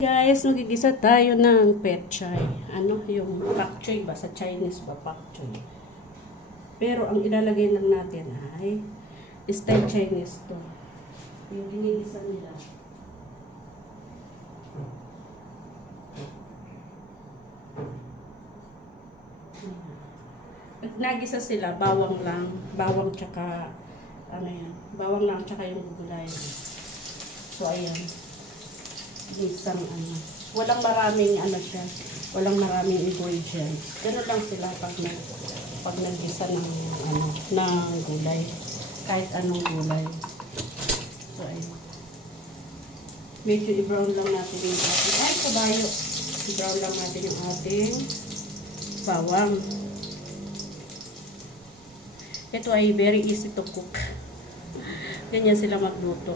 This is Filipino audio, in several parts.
Guys, magigisa tayo ng pechay. Ano, yung pak choy ba? Sa Chinese ba, pak choy. Pero ang ilalagay lang natin ay style Chinese to. Yung ginigisa nila. Pag nagisa sila, bawang lang. Bawang tsaka, ano yan, bawang lang tsaka yung gulay. So, ayan. Isang ano. Walang maraming ano siya. Walang maraming ingredients. Ganun lang sila pag nagisa ng ano, ng gulay. Kahit anong gulay. So ayun. Medyo i-brown lang natin yung ating kabayo. I-brown lang natin yung ating bawang. Ito ay very easy to cook. Ganyan sila magluto.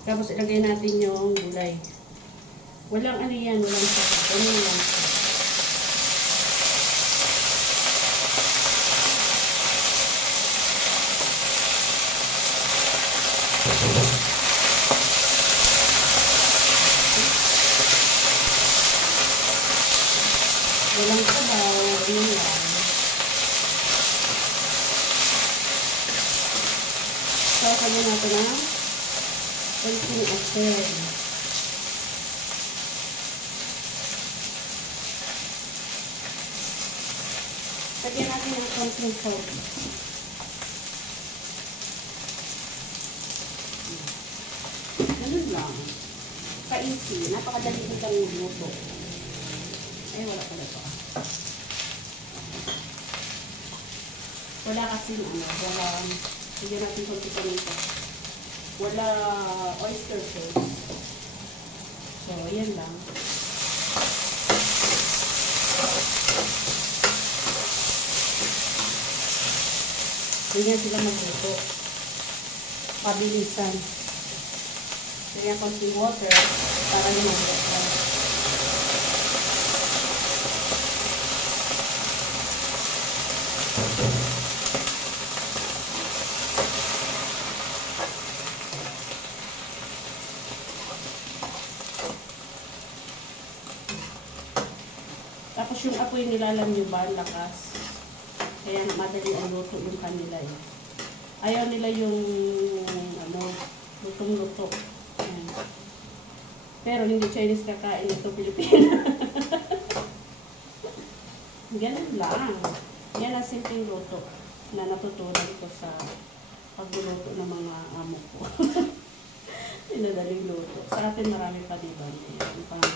Tapos ilagay natin yung gulay. Walang ano yan, walang saka. Ganyan lang. Walang sabaw, ganyan lang. Sasabihin natin na konting asin. Lagyan natin ng konting salt. Ganun lang. Ka-easy. Napakadali ko kang luto. Ay, wala pala ito. Wala kasi ano, wala. Lagyan natin konting paminta. Wala oyster sauce. So, yan lang. Ganyan sila magluto. Pabilisan. Ganyan konting water para lumambot. Tapos yung apoy nila, alam nyo ba, lakas. Kaya madali ang luto yung kanila eh. Ayaw nila yung ano, lutong-luto. Pero hindi Chinese kakain ito, Pilipina. Ganun lang. Yan ang simpleng luto na natutunan ko sa pagluluto ng mga amo ko. Pinadaling luto. Sa atin marami pa diba. Meron pang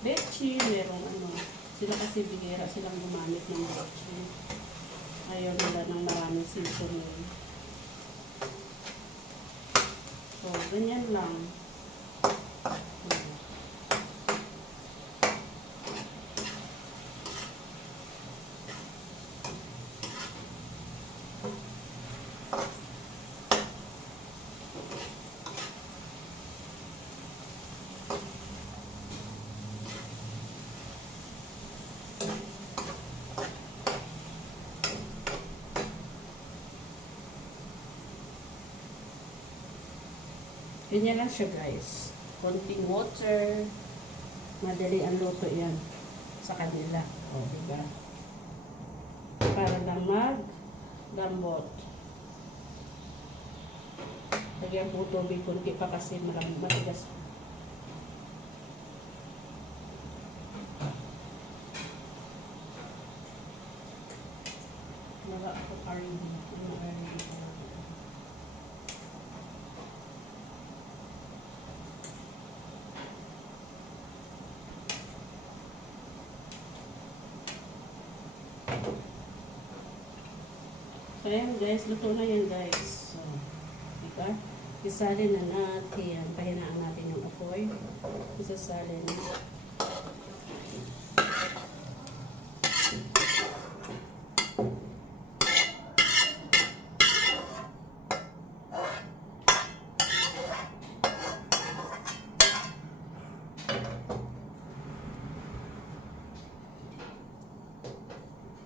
bechi, merong ano. Sila kasi bigera silang gumamit ng bechi. Ayaw nila ng maraming seasoning. So, ganyan lang. Ganyan lang siya guys. Konting water. Madali ang luto yan sa kanila. O, diba? Para lang mag-gambot. Lagyan po tubig konti pa kasi matigas. Wala ako R&D. So, ayan guys, luto na yan guys. So, diba? Isalin na natin. Pahinaan natin yung apoy. Isasalin na.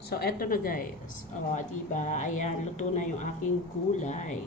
So, eto na guys. O, diba? Ayan, luto na yung aking gulay.